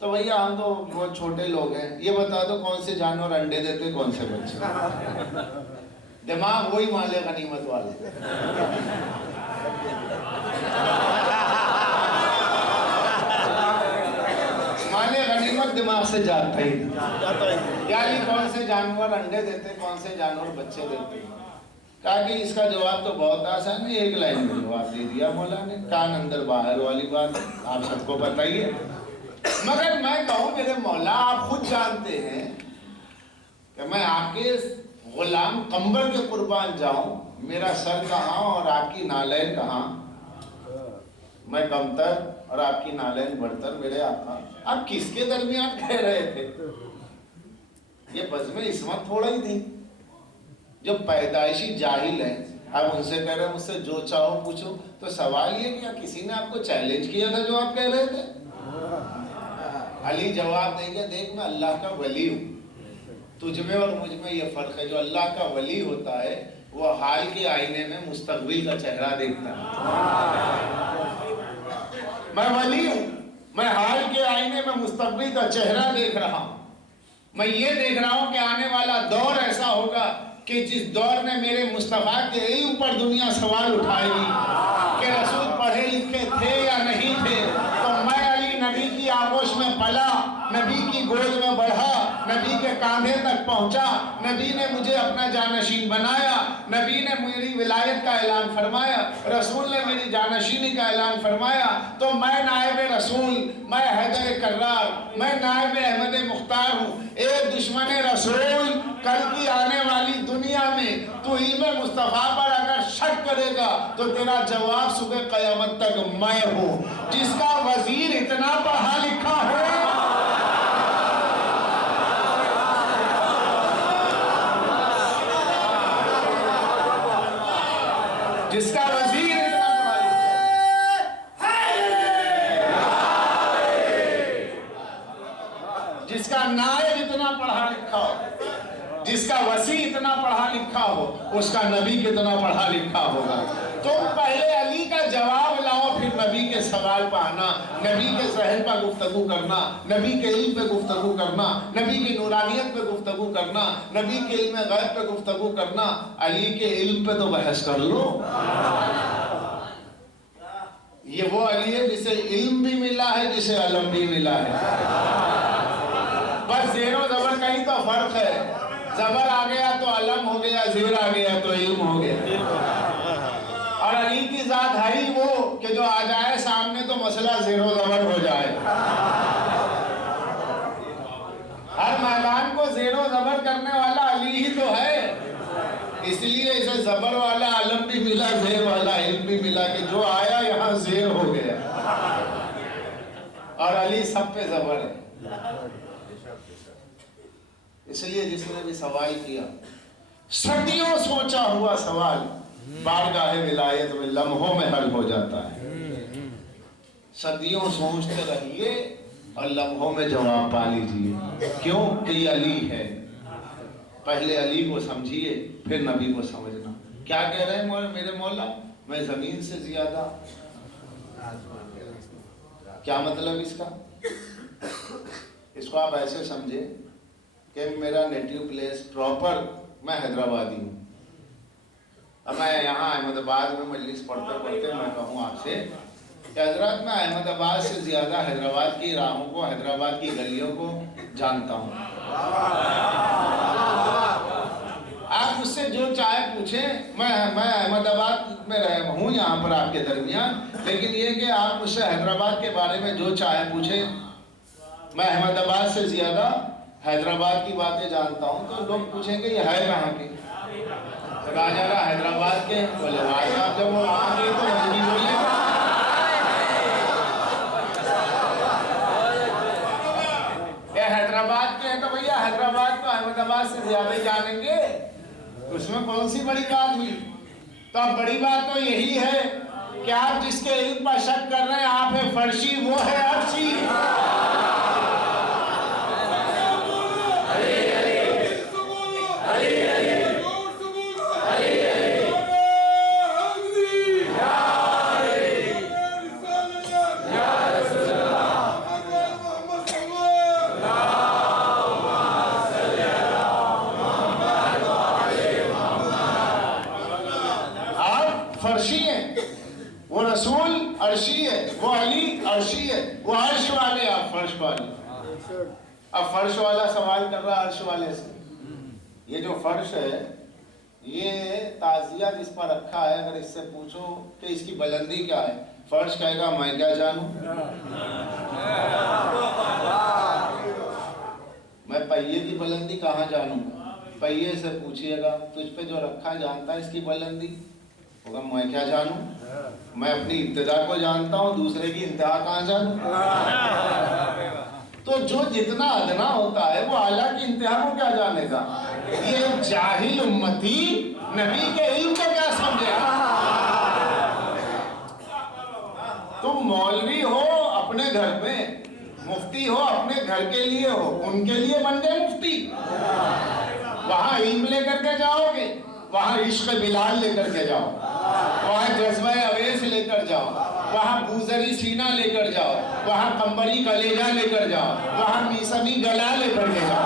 تو بھیا ہم تو بہت چھوٹے لوگ ہیں، یہ بتا دو کون سے جانور انڈے دیتے کون سے بچے؟ دماغ وہی مال غنیمت والے۔ مال غنیمت دماغ سے جاتا ہی نہیں، یعنی کون سے جانور انڈے دیتے کون سے جانور بچے دیتے۔ کہا کہ اس کا جواب تو بہت آسان ہے، ایک لائن میں جواب دے دیا مولا نے، کان اندر باہر والی بات آپ سب کو بتائیے۔ مگر میں کہوں میرے مولا آپ خود جانتے ہیں کہ میں آپ کے غلام قمبر کے قربان جاؤں، میرا سر کہاں اور آپ کی نالین کہاں؟ میں کمتر اور آپ کی نالین بڑھتر میرے آقا، آپ کس کے درمیان کہہ رہے تھے؟ یہ بزم عصمت تھوڑا ہی تھی، جو پیدائشی جاہل ہیں، آپ ان سے کہہ رہے ہیں مجھ سے جو چاہو پوچھو، تو سوال یہ کیا کسی نے آپ کو چیلنج کیا تھا جو آپ کہہ رہے تھے؟ علی جواب دیں گے دیکھ میں اللہ کا ولی ہوں، تجھ میں اور مجھ میں یہ فرق ہے، جو اللہ کا ولی ہوتا ہے وہ حال کے آئینے میں مستقبل کا چہرہ دیکھتا ہے۔ میں ولی ہوں، میں حال کے آئینے میں مستقبل کا چہرہ دیکھ رہا ہوں، میں یہ دیکھ رہا ہوں کہ آنے والا دور ایسا ہوگا کہ جس دور میں میرے مصطفیٰ کے علم پر دنیا سوال اٹھائے گی کہ رسول پڑھے لکھے تھے یا نہیں تھے، تو میں علی نبی کی آغوش میں پلا، نبی کی گود میں بڑھا، نبی کے کاندھے تک پہنچا، نبی نے مجھے اپنا جانشین بنایا، نبی نے میری ولایت کا اعلان فرمایا، رسول نے میری جانشینی کا اعلان فرمایا، تو میں نائب رسول، میں حیدر کرار، میں نائب احمد مختار ہوں۔ اے دشمن رسول، کل کی آنے والی دنیا میں تو علم مصطفیٰ پر اگر شک کرے گا تو تیرا جواب صبح قیامت تک میں ہوں، جس کا وزیر اتنا پڑھا لکھا ہے، جس کا وزیر اتنا پڑھا لکھا، جس کا نائب اتنا پڑھا لکھا ہو، جس کا وسیع اتنا پڑھا لکھا ہو، اس کا نبی کتنا پڑھا لکھا ہوگا۔ تم پہلے علی کا جواب لاؤ، پھر نبی کے سوال پہ آنا، نبی کے ذہن پہ گفتگو کرنا، نبی کے علم پہ گفتگو کرنا، نبی کی نورانیت پہ گفتگو کرنا، نبی کے علم غیب پہ گفتگو کرنا، علی کے علم پہ تو بحث کر لو۔ یہ وہ علی ہے جسے علم بھی ملا ہے، جسے علم بھی ملا ہے، بس زیر و زبر کا ہی تو فرق ہے، زبر آ گیا تو علم ہو گیا، زیر آ گیا تو علم ہو گیا۔ اور علی کی ذات ہے ہی وہ کہ جو آ جائے سامنے تو مسئلہ زیر و زبر ہو جائے، ہر میدان کو زیر و زبر کرنے والا علی ہی تو ہے، اس لیے اسے زبر والا علم بھی ملا، زیر والا علم بھی ملا، کہ جو آیا یہاں زیر ہو گیا، اور علی سب پہ زبر ہے۔ اس لیے جس نے بھی سوال کیا، صدیوں سوچا ہوا سوال بارگاہ ولایت میں لمحوں میں حل ہو جاتا ہے۔ صدیوں سوچتے رہیے اور لمحوں میں جواب پا لیجیے، کیوں کہ یہ علی ہے۔ پہلے علی کو سمجھیے پھر نبی کو سمجھنا۔ کیا کہہ رہے ہیں میرے مولا؟ میں زمین سے زیادہ، کیا مطلب اس کا؟ اس کو آپ ایسے سمجھے کہ میرا نیٹیو پلیس پراپر میں حیدرآبادی ہوں، اب میں یہاں احمد آباد میں مجلس پڑھتے پڑھتے میں کہوں آپ سے کہ حضرت میں احمد آباد سے زیادہ حیدرآباد کی راہوں کو، حیدرآباد کی گلیوں کو جانتا ہوں۔ آپ مجھ سے جو چاہے پوچھیں، میں احمد آباد میں رہا ہوں یہاں پر آپ کے درمیان، لیکن یہ کہ آپ مجھ سے حیدرآباد کے بارے میں جو چاہے پوچھیں، میں احمد آباد سے زیادہ حیدرآباد کی باتیں جانتا ہوں۔ تو لوگ پوچھیں گے یہ ہے کہاں کے؟ راجہ حیدرآباد کے، بولے بھائی صاحب جب وہ وہاں کے تو مجھے بھی بولے یہ حیدرآباد کے ہیں، تو بھیا حیدرآباد کو احمد آباد سے زیادہ ہی جانیں گے، اس میں کون سی بڑی بات ہوئی؟ تو اب بڑی بات تو یہی ہے کہ آپ جس کے علم پر شک کر رہے ہیں، آپ ہے فرشی، وہ ہے عرشی۔ فرشی ہیں، وہ رسول عرشی ہے، وہ علی عرشی ہے، وہ عرش والے، آپ فرش والے. اب فرش والا سوال کر رہا عرش والے سے. یہ جو فرش ہے یہ تعزیہ جس پر رکھا ہے، اگر اس سے پوچھو کہ اس کی بلندی کیا ہے، فرش کہے گا میں کیا جانوں، میں پہیے کی بلندی کہاں جانوں. پہیے سے پوچھئے گا تجھ پہ جو رکھا جانتا ہے اس کی بلندی، ہوگا میں کیا جانوں، میں اپنی ابتدا کو جانتا ہوں، دوسرے کی انتہا کہاں جانوں. تو جو جتنا ادنا ہوتا ہے وہ اعلیٰ کی انتہا کو کیا جانے گا. یہ جاہل امتی نبی کے علم کو کیا سمجھے. تم مولوی ہو اپنے گھر میں، مفتی ہو اپنے گھر کے لیے ہو، ان کے لیے بن گئے مفتی. وہاں علم لے کر کے جاؤ گے، وہاں عشق بلال لے کر کے جاؤ، وہاں جذبہ اویس لے کر جاؤ، وہاں بوزری سینہ لے کر جاؤ، وہاں قمبری کلیجہ لے کر جاؤ، وہاں میسمی گلا لے کر کے جاؤ.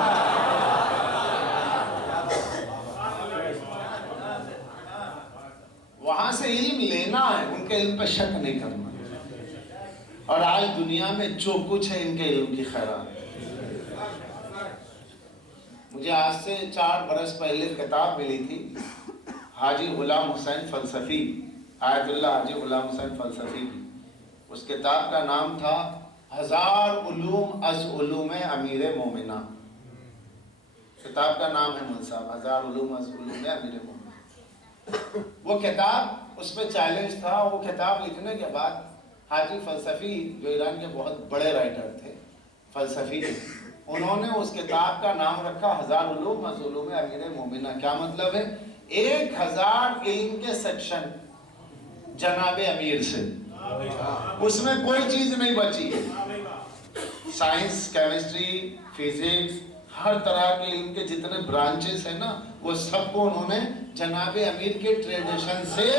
وہاں سے علم لینا ہے، ان کے علم پہ شک نہیں کرنا. اور آج دنیا میں جو کچھ ہے ان کے علم کی خیرات. مجھے آج سے 4 برس پہلے کتاب ملی تھی حاجی غلام حسین فلسفی، آیت اللہ حاجی غلام حسین فلسفی کی. اس کتاب کا نام تھا 1000 علوم از علوم امیر مومنہ. کتاب کا نام ہے مول صاحب 1000 علوم از علوم امیر مومنہ. وہ کتاب، اس پہ چیلنج تھا. وہ کتاب لکھنے کے بعد حاجی فلسفی جو ایران کے بہت بڑے رائٹر تھے فلسفی کے، انہوں نے اس کتاب کا نام رکھا 1000 علوم از علوم امیر مومنہ. کیا مطلب ہے؟ 1000 علم کے سیکشن جناب امیر سے، اس میں کوئی چیز نہیں بچی. سائنس، کیمسٹری، فزکس، ہر طرح کے علم کے جتنے برانچز ہیں نا، وہ سب کو انہوں نے جناب امیر کے ٹریڈیشن سے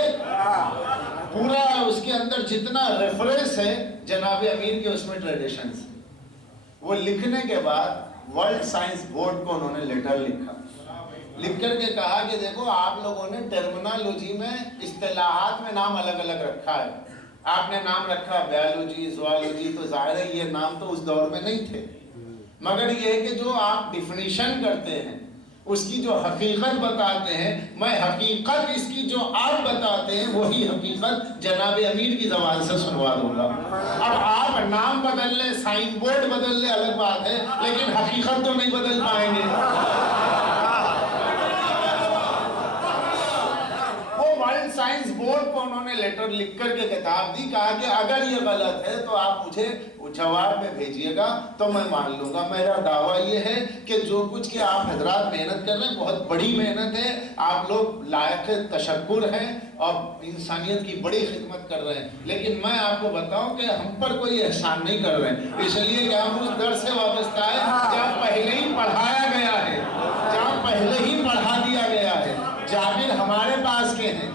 پورا، اس کے اندر جتنا ریفرنس ہے جناب امیر کے اس میں ٹریڈیشن سے. وہ لکھنے کے بعد ورلڈ سائنس بورڈ کو انہوں نے لیٹر لکھا، لکھ کر کے کہا کہ دیکھو آپ لوگوں نے ٹرمنالوجی میں اصطلاحات میں نام الگ الگ رکھا ہے. آپ نے نام رکھا بیالوجی، زوالوجی، تو ظاہر ہے یہ نام تو اس دور میں نہیں تھے، مگر یہ ہے کہ جو آپ ڈیفینیشن کرتے ہیں اس کی جو حقیقت بتاتے ہیں، میں حقیقت اس کی جو آپ بتاتے ہیں وہی حقیقت جناب امیر کی زبان سے سنوا دوں گا. اب آپ نام بدل لیں، سائن بورڈ بدل لیں، الگ بات ہے، لیکن حقیقت تو نہیں بدل پائیں گے. ورلڈ سائنس بورڈ کو انہوں نے لیٹر لکھ کر کے کتاب دی، کہا کہ اگر یہ غلط ہے تو آپ مجھے جواب میں بھیجیے گا تو میں مان لوں گا. میرا دعویٰ یہ ہے کہ جو کچھ کہ آپ حضرات محنت کر رہے ہیں بہت بڑی محنت ہے، آپ لوگ لائق تشکر ہیں اور انسانیت کی بڑی خدمت کر رہے ہیں، لیکن میں آپ کو بتاؤں کہ ہم پر کوئی احسان نہیں کر رہے ہیں، اس لیے کہ ہم اس در سے وابستہ ہے جہاں پہلے ہی پڑھایا گیا ہے، جہاں پہلے ہی پڑھا دیا گیا ہے. جابر ہمارے پاس کے ہیں،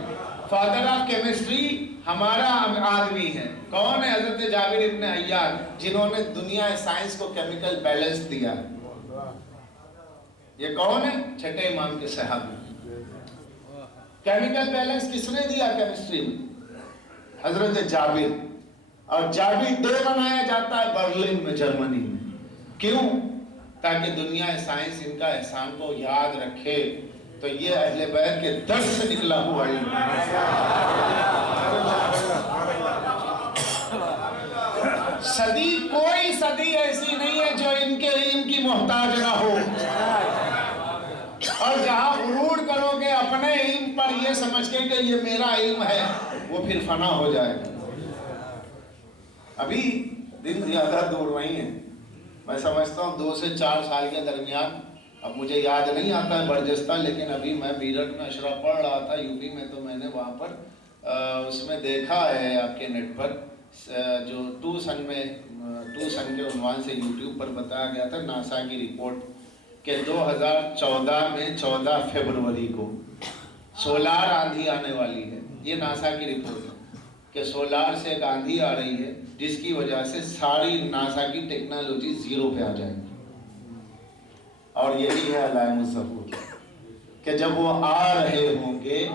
فادر آف کیمسٹری ہمارا آدمی ہے. کون ہے؟ حضرت جابر ابن حیان، جنہوں نے دنیا سائنس کو کیمیکل بیلنس دیا. یہ کون ہے؟ چھٹے امام کے صحابی. کیمیکل بیلنس کس نے دیا کیمسٹری میں؟ حضرت جابر. اور جابر ڈے منایا جاتا ہے برلن میں، جرمنی میں. کیوں؟ تاکہ دنیا سائنس ان کا احسان کو یاد رکھے. تو یہ اہل بیت کے درس سے نکلا ہوا علم. صدی، کوئی صدی ایسی نہیں ہے جو ان کے علم کی محتاج نہ ہو. اور جہاں غرور کرو گے اپنے علم پر یہ سمجھ کے کہ یہ میرا علم ہے، وہ پھر فنا ہو جائے گا. ابھی دن زیادہ دور نہیں ہے، میں سمجھتا ہوں 2 سے 4 سال کے درمیان، اب مجھے یاد نہیں آتا ہے برجستہ، لیکن ابھی میں میرٹھ میں اشرا پڑھ رہا تھا یو پی میں، تو میں نے وہاں پر اس میں دیکھا ہے آپ کے نیٹ پر جو 2 سن کے عنوان سے یوٹیوب پر بتایا گیا تھا ناسا کی رپورٹ کہ 2014 میں 14 فروری کو سولار آندھی آنے والی ہے. یہ ناسا کی رپورٹ ہے کہ سولار سے ایک آندھی آ رہی ہے جس کی وجہ سے ساری ناسا کی ٹیکنالوجی زیرو پہ آ جائے گی. اور یہی ہے علائم الظہور کہ جب وہ آ رہے ہوں گے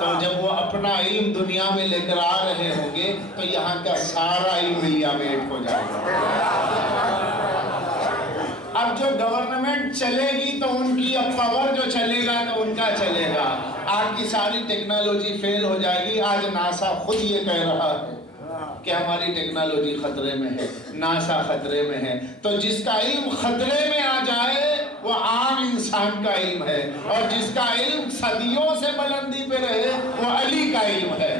تو جب وہ اپنا علم دنیا میں لے کر آ رہے ہوں گے تو یہاں کا سارا علم الیامیٹ ہو جائے گا۔ اب جو گورنمنٹ چلے گی تو ان کی، اب پاور جو چلے گا تو ان کا چلے گا۔ آج کی ساری ٹیکنالوجی فیل ہو جائے گی۔ آج ناسا خود یہ کہہ رہا ہے کہ ہماری ٹیکنالوجی خطرے میں ہے، ناسا خطرے میں ہے۔ تو جس کا علم خطرے میں آ جائے وہ عام انسان کا علم ہے، اور جس کا علم صدیوں سے بلندی پہ رہے وہ علی کا علم ہے۔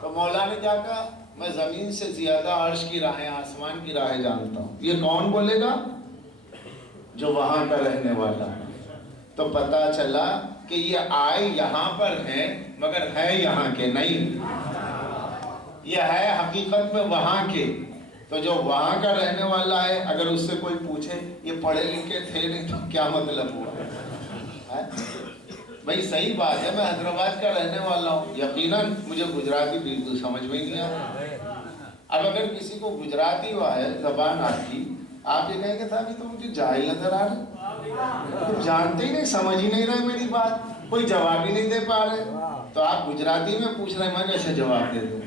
تو مولا نے کیا کہا؟ میں زمین سے زیادہ عرش کی راہیں، آسمان کی راہیں جانتا ہوں۔ یہ کون بولے گا؟ جو وہاں کا رہنے والا ہے۔ تو پتا چلا کہ یہ آئے یہاں پر ہیں مگر ہے یہاں کے نہیں، یہ ہے حقیقت میں وہاں کے۔ تو جو وہاں کا رہنے والا ہے، اگر اس سے کوئی پوچھے یہ پڑھے لکھے تھے نہیں تو کیا مطلب ہوا؟ بھائی صحیح بات ہے، میں حیدرآباد کا رہنے والا ہوں، یقیناً مجھے گجراتی بالکل سمجھ میں نہیں آتا۔ اب اگر کسی کو گجراتی ہوا ہے زبان آپ کی، آپ یہ کہیں گے تھا تو مجھے جاہل نظر آ رہے، تم جانتے ہی نہیں، سمجھ ہی نہیں رہے میری بات، کوئی جواب ہی نہیں دے پا رہے، تو آپ گجراتی میں پوچھ رہے ہیں میں کیسے جواب دے دوں؟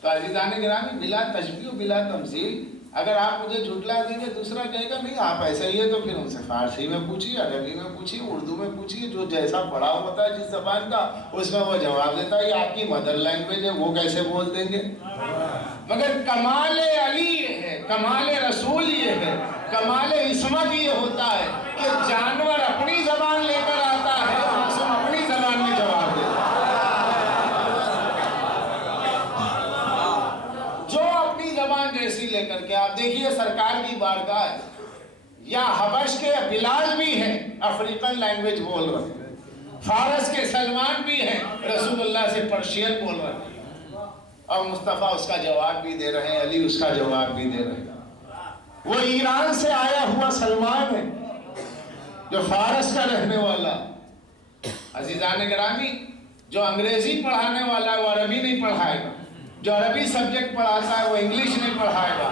تو عزیزان گرامی، بلا تشبیہ و بلا تمثیل، اگر آپ مجھے جھٹلا دیں گے دوسرا کہے گا نہیں آپ ایسا ہی ہے، تو پھر ان سے فارسی میں پوچھیے، عربی میں پوچھیے، اردو میں پوچھیے، جو جیسا پڑھا ہوتا ہے جس زبان کا اس میں وہ جواب دیتا ہے۔ یہ آپ کی مدر لینگویج ہے، وہ کیسے بول دیں گے؟ مگر کمال علی یہ ہے، کمال رسول یہ ہے، کمال عصمت یہ ہوتا ہے کہ جانور اپنی زبان لے کر آتا ہے، معصوم اپنی زبان میں جواب دیتا ہے۔ جو اپنی زبان جیسی لے کر کے، آپ دیکھیے سرکار کی بارگاہ ہے، یا حبش کے بلال بھی ہیں افریقن لینگویج بول رہے ہیں، فارس کے سلمان بھی ہیں رسول اللہ سے پرشین بول رہے ہیں، اور مصطفیٰ اس کا جواب بھی دے رہے ہیں، علی اس کا جواب بھی دے رہے ہیں۔ وہ ایران سے آیا ہوا سلمان ہے جو فارس کا رہنے والا۔ عزیزان گرامی، جو انگریزی پڑھانے والا ہے وہ عربی نہیں پڑھائے گا، جو عربی سبجیکٹ پڑھاتا ہے وہ انگلش نہیں پڑھائے گا،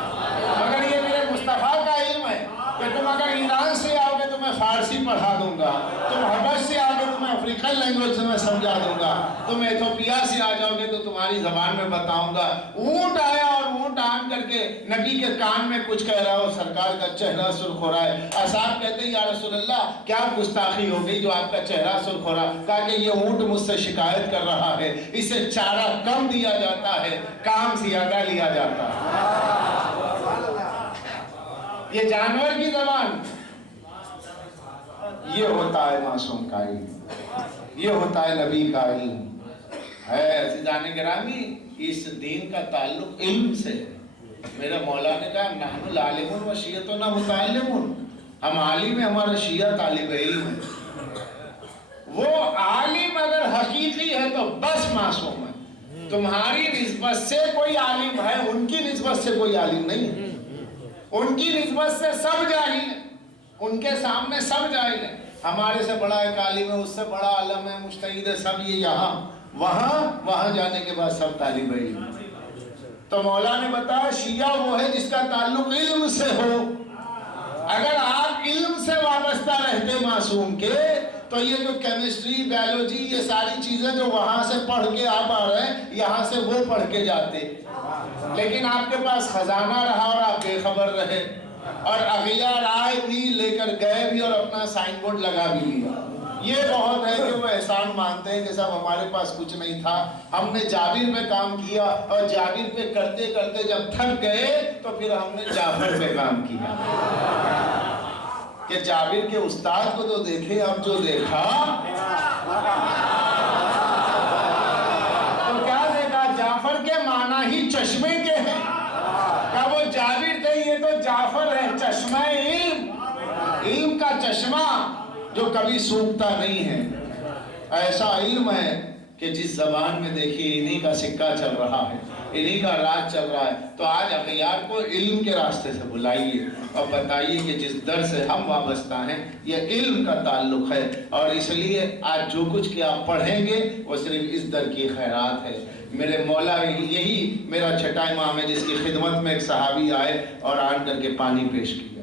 مگر یہ میرے مصطفیٰ کا علم ہے کہ تم اگر ایران سے آؤ گے تو میں فارسی پڑھا دوں گا، تم حبش سے آؤ گے تو میں افریقن لینگویج سے میں سمجھا دوں گا، تم ایتھوپیا سے آ جاؤ گے تو تمہاری زبان میں بتاؤں گا۔ اونٹ آیا اور اونٹ آن کر کے نبی کے کان میں کچھ کہہ رہا ہو، سرکار کا چہرہ سرخ ہو رہا ہے، اصحاب کہتے ہیں یا رسول اللہ کیا گستاخی ہو گئی جو آپ کا چہرہ سرخ ہو رہا؟ کہا کہ یہ اونٹ مجھ سے شکایت کر رہا ہے، اسے چارہ کم دیا جاتا ہے، کام زیادہ لیا جاتا ہے۔ یہ جانور کی زبان، یہ ہوتا ہے معصوم کا علم، یہ ہوتا ہے نبی کا علم ہے۔ عزیزان گرامی، اس دین کا تعلق علم سے ہے۔ میرا مولا نے کہا نحن العالمون و شیعتنا متعلمون، ہم عالم ہیں، ہمارا شیعہ طالب علم ہے۔ وہ عالم اگر حقیقی ہے تو بس معصوم ہے، تمہاری نسبت سے کوئی عالم ہے، ان کی نسبت سے کوئی عالم نہیں ہے، ان کی نسبت سے سب جاہل ہے، ان کے سامنے سب جاہل ہے۔ ہمارے سے بڑا ایک عالم ہے، اس سے بڑا عالم ہے، مجتہد ہے، سب یہ یہاں وہاں جانے کے بعد سب طالب علم۔ تو مولا نے بتایا شیعہ وہ ہے جس کا تعلق علم سے ہو۔ اگر آپ علم سے وابستہ رہتے معصوم کے تو یہ جو کیمسٹری، بایولوجی، یہ ساری چیزیں جو وہاں سے پڑھ کے آپ آ رہے ہیں یہاں سے وہ پڑھ کے جاتے، لیکن آپ کے پاس خزانہ رہا اور آپ بے خبر رہے، اور اغیار آئے بھی لے کر گئے بھی اور اپنا سائن بورڈ لگا بھی لیا۔ یہ بہت ہے کہ وہ احسان مانتے ہیں کہ صاحب ہمارے پاس کچھ نہیں تھا، ہم نے جابر پہ کام کیا، اور جابر پہ کرتے کرتے جب تھک گئے تو پھر ہم نے جعفر پہ کام کیا کہ جابر کے استاد کو تو دیکھے، اب جو دیکھا تو کیا دیکھا؟ جعفر کے معنی ہی چشمے کے ہیں، کہ وہ جابر تھے، یہ تو جعفر ہے، چشمہ علم، علم کا چشمہ جو کبھی سوکھتا نہیں ہے۔ ایسا علم ہے کہ جس زبان میں دیکھیے انہی کا سکہ چل رہا ہے، انہی کا راج چل رہا ہے۔ تو آج اغیار کو علم کے راستے سے بلائیے اور بتائیے کہ جس در سے ہم وابستہ ہیں یہ علم کا تعلق ہے، اور اس لیے آج جو کچھ کہ آپ پڑھیں گے وہ صرف اس در کی خیرات ہے۔ میرے مولا یہی میرا چھٹا امام ہے جس کی خدمت میں ایک صحابی آئے اور آن کر کے پانی پیش کیا۔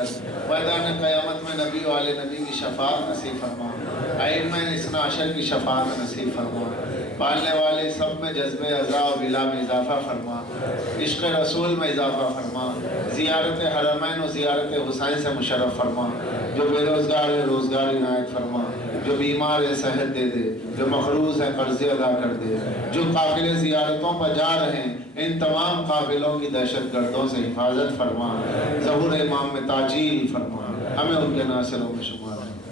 رکھ، میدان قیامت میں نبی والے نبی کی شفاعت نصیب فرما، ائمہ اثنا عشر کی شفاعت نصیب فرما، پالنے والے سب میں جذب عزا و بلا میں اضافہ فرما، عشق رسول میں اضافہ فرما، زیارت حرمین و زیارت حسین سے مشرف فرما، جو بے روزگار ہے روزگار عنایت فرما، جو بیمار ہے صحت دے دے، جو مقروض ہے قرض ادا کر دے، جو قافلے زیارتوں پر جا رہے ہیں ان تمام قافلوں کی دہشت گردوں سے حفاظت فرما، ظہور امام میں تاجیل فرما، ہمیں ان کے ناصروں میں شمار ہے۔